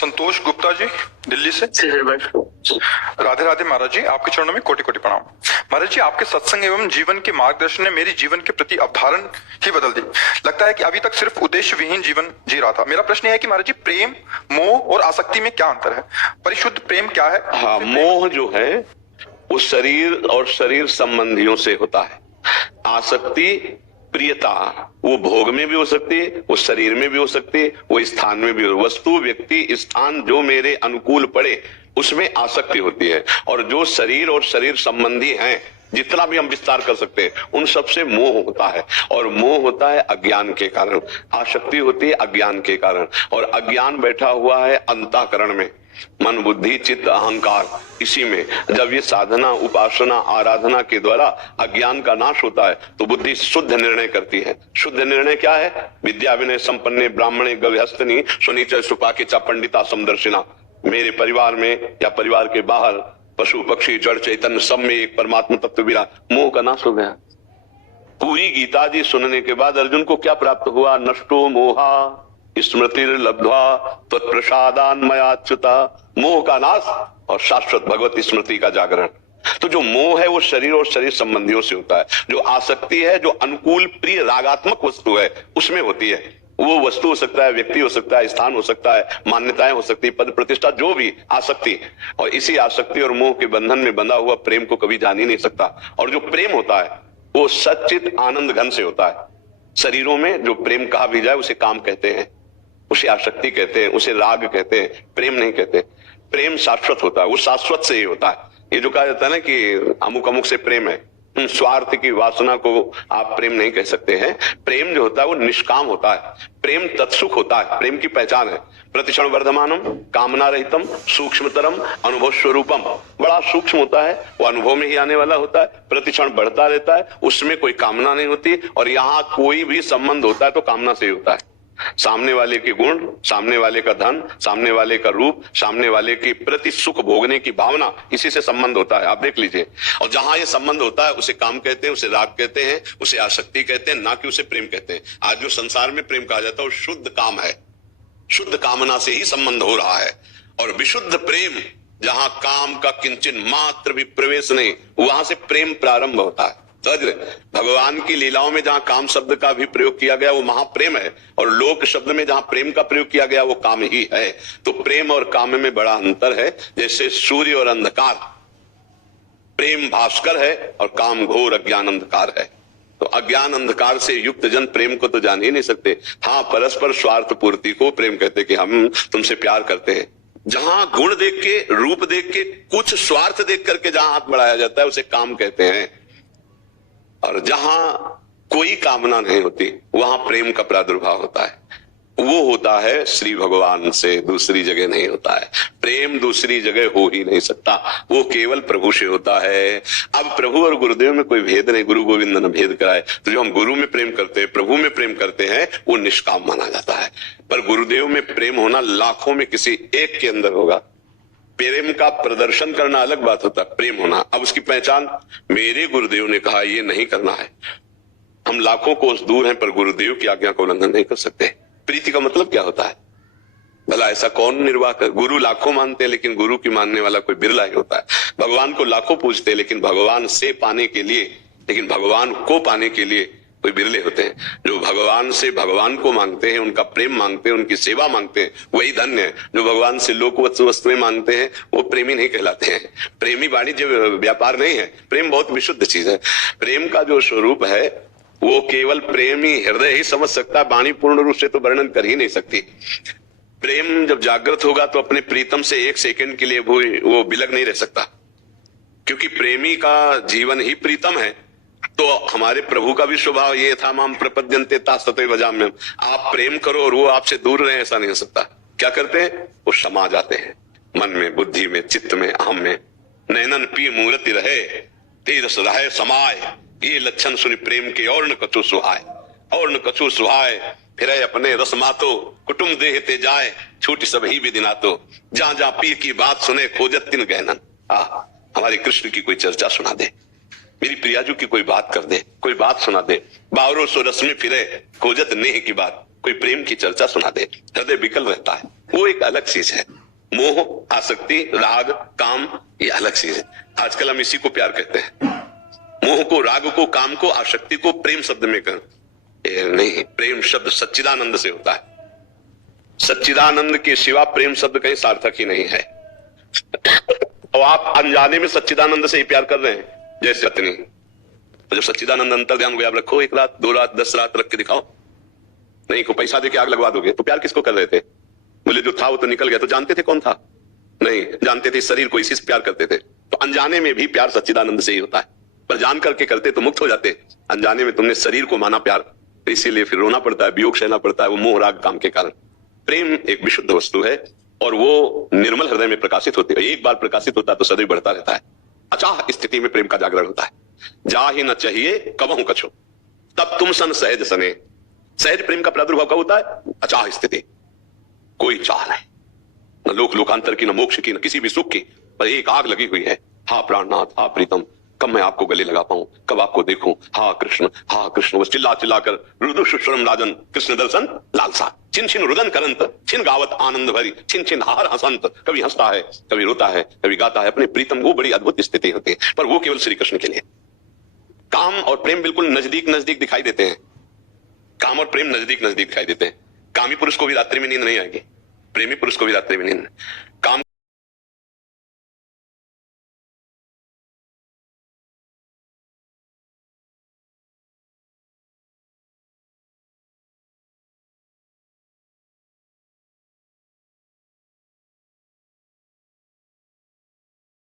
संतोष गुप्ता जी, दिल्ली से। राधे राधे महाराज जी, आपके चरणों में कोटि कोटि प्रणाम। महाराज जी, आपके सत्संग एवं जीवन के मार्गदर्शन ने मेरी जीवन के प्रति अवधारण ही बदल दी। लगता है कि अभी तक सिर्फ उद्देश्य विहीन जीवन जी रहा था। मेरा प्रश्न है कि महाराज जी, प्रेम, मोह और आसक्ति में क्या अंतर है? परिशुद्ध प्रेम क्या है? हाँ, मोह जो है वो शरीर और शरीर संबंधियों से होता है। आसक्ति, प्रियता, वो भोग में भी हो सकती है, वो शरीर में भी हो सकती है, वो स्थान में भी हो, वस्तु, व्यक्ति, स्थान जो मेरे अनुकूल पड़े उसमें आसक्ति होती है। और जो शरीर और शरीर संबंधी हैं, जितना भी हम विस्तार कर सकते हैं, उन सबसे मोह होता है। और मोह होता है अज्ञान के कारण, आसक्ति होती है अज्ञान के कारण। और अज्ञान बैठा हुआ है अंतःकरण में, मन, बुद्धि, चित्त, अहंकार, इसी में। जब ये साधना, उपासना, आराधना के द्वारा अज्ञान का नाश होता है तो बुद्धि शुद्ध निर्णय करती है। शुद्ध निर्णय क्या है? विद्या विनय संपन्ने ब्राह्मणे गव्यस्तनी सुनीच सुपाके चा पंडिता समदर्शिना। मेरे परिवार में या परिवार के बाहर पशु पक्षी जड़ चैतन्य सब में एक परमात्मा तत्व विराज। मोह का नाश हो गया। पूरी गीता जी सुनने के बाद अर्जुन को क्या प्राप्त हुआ? नष्टो मोहा स्मृति लब्ध्वा तत्प्रसादान मयाच्युता। मोह का नाश और शाश्वत भगवत स्मृति का जागरण। तो जो मोह है वो शरीर और शरीर संबंधियों से होता है। जो आसक्ति है, जो अनुकूल प्रिय रागात्मक वस्तु है, उसमें होती है। वो वस्तु हो सकता है, व्यक्ति हो सकता है, स्थान हो सकता है, मान्यताएं हो सकती है, पद प्रतिष्ठा, जो भी आसक्ति। और इसी आसक्ति और मोह के बंधन में बंधा हुआ प्रेम को कभी जान ही नहीं सकता। और जो प्रेम होता है वो सच्चित आनंद घन से होता है। शरीरों में जो प्रेम कहा भी जाए उसे काम कहते हैं, उसे आसक्ति कहते हैं, उसे राग कहते हैं, प्रेम नहीं कहते। प्रेम शाश्वत होता है, वो शाश्वत से ही होता है। ये जो कहा जाता है ना कि अमुक अमुक से प्रेम है, स्वार्थ की वासना को आप प्रेम नहीं कह सकते हैं। प्रेम जो होता है वो निष्काम होता है। प्रेम तत्सुख होता है। प्रेम की पहचान है प्रतिक्षण वर्धमानम, कामना रहितम, सूक्ष्मतरम, अनुभव स्वरूपम। बड़ा सूक्ष्म होता है, वो अनुभव में ही आने वाला होता है, प्रतिक्षण बढ़ता रहता है, उसमें कोई कामना नहीं होती। और यहाँ कोई भी संबंध होता है तो कामना से ही होता है। सामने वाले के गुण, सामने वाले का धन, सामने वाले का रूप, सामने वाले की प्रति सुख भोगने की भावना, इसी से संबंध होता है। आप देख लीजिए। और जहां ये संबंध होता है उसे काम कहते हैं, उसे राग कहते हैं, उसे आसक्ति कहते हैं, ना कि उसे प्रेम कहते हैं। आज जो संसार में प्रेम कहा जाता है वो शुद्ध काम है, शुद्ध कामना से ही संबंध हो रहा है। और विशुद्ध प्रेम, जहां काम का किंचन मात्र भी प्रवेश नहीं, वहां से प्रेम प्रारंभ होता है। भगवान की लीलाओं में जहां काम शब्द का भी प्रयोग किया गया वो महाप्रेम है। और लोक शब्द में जहां प्रेम का प्रयोग किया गया वो काम ही है। तो प्रेम और काम में बड़ा अंतर है। जैसे सूर्य और अंधकार, प्रेम भास्कर है और काम घोर अज्ञान अंधकार है। तो अज्ञान अंधकार से युक्त जन प्रेम को तो जान ही नहीं सकते। हाँ, परस्पर स्वार्थ पूर्ति को प्रेम कहते कि हम तुमसे प्यार करते हैं। जहां गुण देख के, रूप देख के, कुछ स्वार्थ देख करके जहां हाथ बढ़ाया जाता है उसे काम कहते हैं। और जहां कोई कामना नहीं होती वहां प्रेम का प्रादुर्भाव होता है। वो होता है श्री भगवान से, दूसरी जगह नहीं होता है। प्रेम दूसरी जगह हो ही नहीं सकता, वो केवल प्रभु से होता है। अब प्रभु और गुरुदेव में कोई भेद नहीं, गुरु गोविंद ने भेद कराए। तो जो हम गुरु में प्रेम करते हैं, प्रभु में प्रेम करते हैं, वो निष्काम माना जाता है। पर गुरुदेव में प्रेम होना लाखों में किसी एक के अंदर होगा। प्रेम का प्रदर्शन करना अलग बात होता है, प्रेम होना। अब उसकी पहचान, मेरे गुरुदेव ने कहा ये नहीं करना है। हम लाखों कोस दूर हैं पर गुरुदेव की आज्ञा का उल्लंघन नहीं कर सकते। प्रीति का मतलब क्या होता है? भला ऐसा कौन निर्वाह कर? गुरु लाखों मानते हैं लेकिन गुरु की मानने वाला कोई बिरला ही होता है। भगवान को लाखों पूजते हैं लेकिन भगवान से पाने के लिए, लेकिन भगवान को पाने के लिए कोई बिरले होते हैं। जो भगवान से भगवान को मांगते हैं, उनका प्रेम मांगते हैं, उनकी सेवा मांगते हैं, वही धन्य है। जो भगवान से लोक वस्तुएं मांगते हैं वो प्रेमी नहीं कहलाते हैं। प्रेमी वाणिज्य व्यापार नहीं है। प्रेम बहुत विशुद्ध चीज है। प्रेम का जो स्वरूप है वो केवल प्रेमी हृदय ही समझ सकता है, वाणी पूर्ण रूप से तो वर्णन कर ही नहीं सकती। प्रेम जब जागृत होगा तो अपने प्रीतम से एक सेकंड के लिए वो बिलग नहीं रह सकता, क्योंकि प्रेमी का जीवन ही प्रीतम है। तो हमारे प्रभु का भी स्वभाव ये था, माम प्रपद्यन्ते तास्ततैव जाम्यम। आप प्रेम करो और वो आपसे दूर रहे, ऐसा नहीं हो सकता। क्या करते हैं? वो समा जाते हैं मन में, बुद्धि में, चित्त में, अहम में। नैनन पी मूर्ति रहे, तीरस रहे समाय, ये लक्षण सुनि प्रेम के और न कछु सुहाय, और न कछु सुहाय। फिर अपने रस मातो, कुटुंब देहते जाए, छूटी सब ही विदिना तो। जहां जहां पीर की बात सुने, खोजत तिन गहनन। हमारे कृष्ण की कोई चर्चा सुना दे, मेरी प्रियाजू की कोई बात कर दे, कोई बात सुना दे। बावरो सो रस में फिरे, खोजत नेह की बात। कोई प्रेम की चर्चा सुना दे, हृदय विकल रहता है, वो एक अलग चीज है। मोह, आसक्ति, राग, काम, ये अलग चीज है। आजकल हम इसी को प्यार कहते हैं। मोह को, राग को, काम को, आसक्ति को प्रेम शब्द में कर नहीं, प्रेम शब्द सच्चिदानंद से होता है। सच्चिदानंद के सिवा प्रेम शब्द कहीं सार्थक ही नहीं है। और आप अनजाने में सच्चिदानंद से ही प्यार कर रहे हैं, जैसे पत्नी। तो जब सच्चिदानंद अंतर ध्यान हो, आप रखो 1 रात 2 रात 10 रात रख के दिखाओ, नहीं को पैसा देके आग लगवा दोगे। तो प्यार किसको कर रहे थे? बोले जो था वो तो निकल गया। तो जानते थे कौन था? नहीं जानते थे, शरीर को इसी से प्यार करते थे। तो अनजाने में भी प्यार सच्चिदानंद से ही होता है, पर जान करके करते तो मुक्त हो जाते। अनजाने में तुमने शरीर को माना प्यार, तो इसीलिए फिर रोना पड़ता है, वियोग सहना पड़ता है, वो मोह राग काम के कारण। प्रेम एक विशुद्ध वस्तु है और वो निर्मल हृदय में प्रकाशित होती है। एक बार प्रकाशित होता है तो सदैव बढ़ता रहता है। अचाह स्थिति में प्रेम का जागरण होता है। जा ही न चाहिए कबहू कछो, तब तुम सन सहज सने। सहज प्रेम का प्रादुर्भाव कब होता है? अचाह स्थिति, कोई चाह नहीं, न लोक लोकांतर की, न मोक्ष की, न किसी भी सुख की, पर एक आग लगी हुई है। हा प्राणनाथ, हा प्रीतम, कब मैं आपको गले लगा पाऊं, कब आपको देखूं। हा कृष्ण, बस चिल्ला चिल्लाकर रुदु सुश्रम राजन, कृष्ण दर्शन लालसा। छिन छिन रुदन करंत, छिन गावत आनंद भरी, छिन छिन हार हसंत। कभी हंसता है, कभी रोता है, कभी गाता है अपने प्रीतम। वो बड़ी अद्भुत स्थिति होती है, पर वो केवल श्री कृष्ण के लिए। काम और प्रेम बिल्कुल नजदीक नजदीक दिखाई देते हैं। काम और प्रेम नजदीक नजदीक दिखाई देते हैं। कामी पुरुष को भी रात्रि में नींद नहीं आएगी, प्रेमी पुरुष को भी रात्रि में नींद। काम